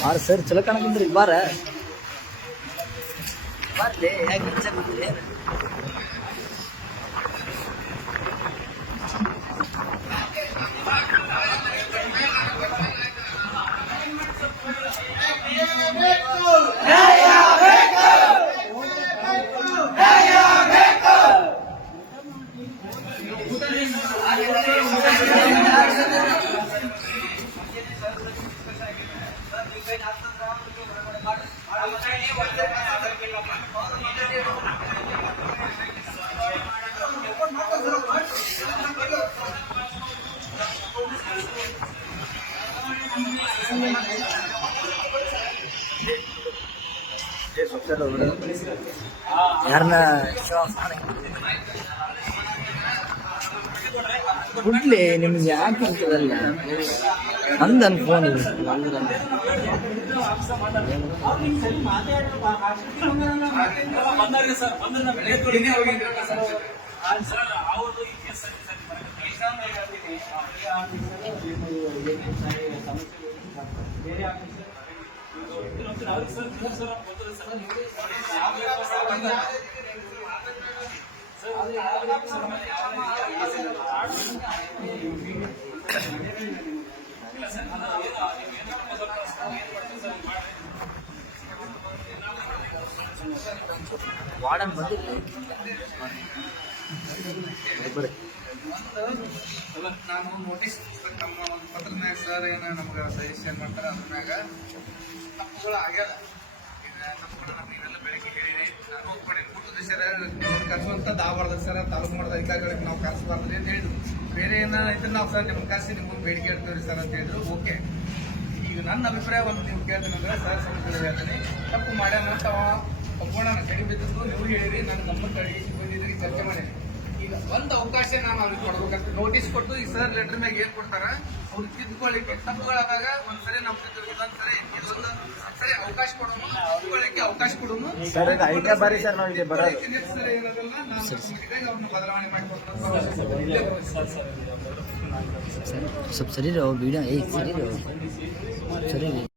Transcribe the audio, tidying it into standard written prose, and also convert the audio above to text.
ಯಾರು ಸರ್ ಚಲೋ ಕಾಣಕಂದ್ರಿ ಬಾರ ಬರ್ಲಿ ಯಾಕೆ ಯಾರನ್ನ ಬಿಡ್ಲಿ ನಿಮ್ಗೆ ಯಾಕೆ ಅಂತದಲ್ಲ ಅಂದನ್ ಫೋನ್ ವಾರ್ಡನ್ ಬಂದಿಲ್ಲ ನಾನು ನೋಟಿಸ್ ನಮ್ಮ ಒಂದು ಪತ್ರನಾಗ ಸರ್ ಏನು ನಮ್ಗೆ ಸಜೆಷನ್ ಮಾಡ್ತಾರೆ ಅದ್ರ ಮ್ಯಾಗ ತಪ್ಪುಗಳು ಆಗ್ಯಾದ ತಪ್ಪುಗಳು ನಮ್ಗೆ ಇವೆಲ್ಲ ಬೆಳಗ್ಗೆ ಹೇಳಿರಿ ನಾನು ಒಪ್ಕೊಂಡೆ ಊಟದ ಸರ್ ಕರ್ಸುವಂಥದ್ದು ಆಗಬಾರ್ದು ಸರ್ ತಾಲೂಕು ಮಾಡೋದು ಅಧಿಕಾರಿಗಳಿಗೆ ನಾವು ಕರ್ಸಬಾರ್ದು ಅಂತ ಹೇಳಿದ್ರು ಬೇರೆ ಏನಾಯ್ತು ನಾವು ಸರ್ ನಿಮ್ಗೆ ಕರ್ಸಿ ನಿಮ್ಗೆ ಬೇಡಿಕೆ ಇಡ್ತೀವಿ ಸರ್ ಅಂತ ಹೇಳಿದ್ರು ಓಕೆ ಈಗ ನನ್ನ ಅಭಿಪ್ರಾಯ ಒಂದು ನೀವು ಕೇಳ್ತೀನಂದ್ರೆ ಸರ್ ಸಮಸ್ಯೆ ಹೇಳ್ತೀನಿ ತಪ್ಪು ಮಾಡ್ಯಾನ ಅಂತ ಒಪ್ಕೊಂಡ ಕೈ ಬಿದ್ದದ್ದು ನೀವು ಹೇಳಿರಿ ನಾನು ಗಮನ ಕಡೆ ಬಂದಿದ್ರಿ ಚರ್ಚೆ ಮಾಡಿ ಈಗ ಒಂದು ಅವಕಾಶ ನಾನು ಅವ್ರಿಗೆ ಕೊಡ್ಬೇಕಂತ ನೋಟಿಸ್ ಕೊಟ್ಟು ಈ ಸರ್ ಲೆಟರ್ ಮ್ಯಾಗ ಏನ್ ಕೊಡ್ತಾರ ಅವ್ರು ತಿದ್ದುಕೊಳ್ಳಿಕ್ಕೆ ತಪ್ಪುಗಳಾದಾಗ ಒಂದ್ಸರಿ ನಾವು ಒಂದ್ಸರಿ ಇದೊಂದು ಸರಿ ಅವಕಾಶ ಕೊಡೋನು ತಿದ್ದುಕೊಳ್ಳಿಕ್ಕೆ ಅವಕಾಶ ಕೊಡೋನು ಸರ್ ಐಡಿಯಾ ಬಾರಿ ಸರ್ ನಾವಿಗೆ ಬರೋದು ಸರಿ ಏನದಲ್ಲ ನಾನು ಅವ್ರನ್ನ ಬದಲಾವಣೆ ಮಾಡಿಕೊಡ್ತಾರೆ ಸ್ವಲ್ಪ ಸರಿ ವಿಡಿಯೋ ಸರಿ